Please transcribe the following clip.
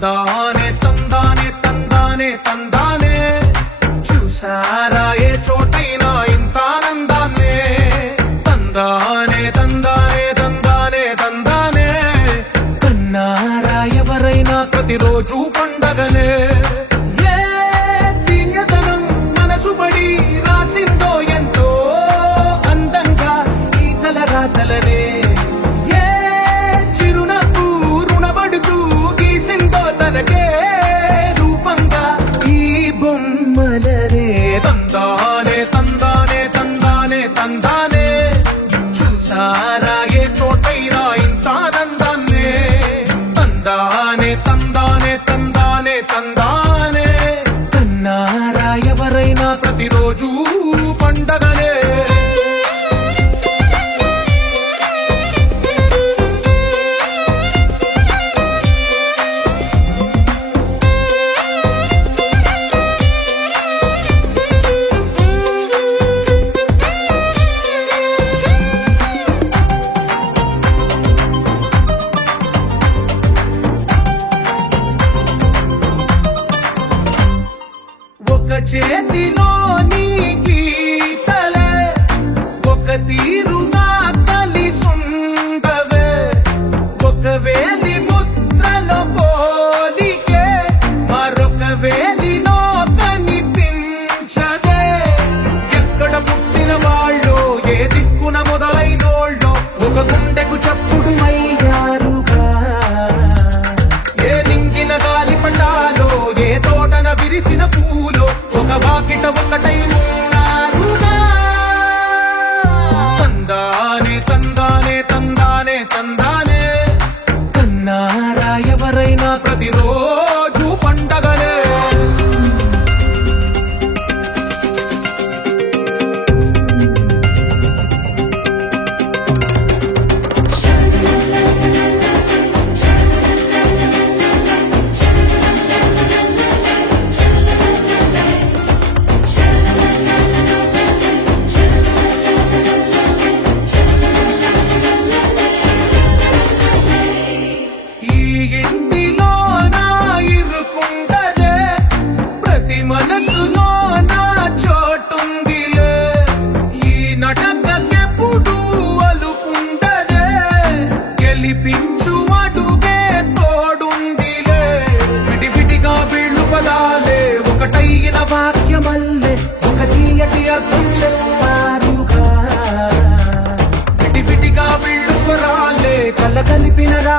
తందానే తందానే తందానే తందానే చూసారా ఏ చోటైనా ఇంత ఆనందాన్నే తందానే తందానే తందానే తందానే కన్నారా ఎవరైనా ప్రతిరోజు పండగనే తీయదనం మనసుబడి రాసిందో ఎంతో అందంగా ఈ తలరాతలనే రూపంగా ఈ బొమ్మలనే తందానే తందానే తందానే తందానే చూసారా ఏ చోటైనా ఇంత ఆనందాన్నే తందానే తందానే తందానే తందానే కన్నారా ఎవరైనా ప్రతిరోజు పండగనే ఒక చేతిలో నీ గీతలే ఒక తీరుగా కలిసుండవే ఒక వేలి ముద్రలో పోలికే మరొక వేలిలో కనిపించదే ఎక్కడ పుట్టిన వాళ్ళు ఏ దిక్కున మొదలైనోళ్ళో ఒక గుండెకు చప్పుడు అయ్యారుగా ఏ లింగిన గాలి పటాలో ఏ తోటన విరిసిన పూలో ఒక బాకిట ఒకటై ఉన్నారుగా తందానే తందానే తందానే తందానే కన్నారా ఎవరైనా ప్రతిరోజు పండగనే మనసులో నా చోటుందిలే ఈ నటకెప్పుడు అలుపుండదే గెలిపించు అడుగే తోడుందిలే విడివిడిగా వీళ్ళు పదాలే ఒకటైన వాక్యమల్లే ఒక తీయటి అర్థం చెప్పారుగా విడివిడిగా వీళ్ళు స్వరాలే కలగలిపిన రా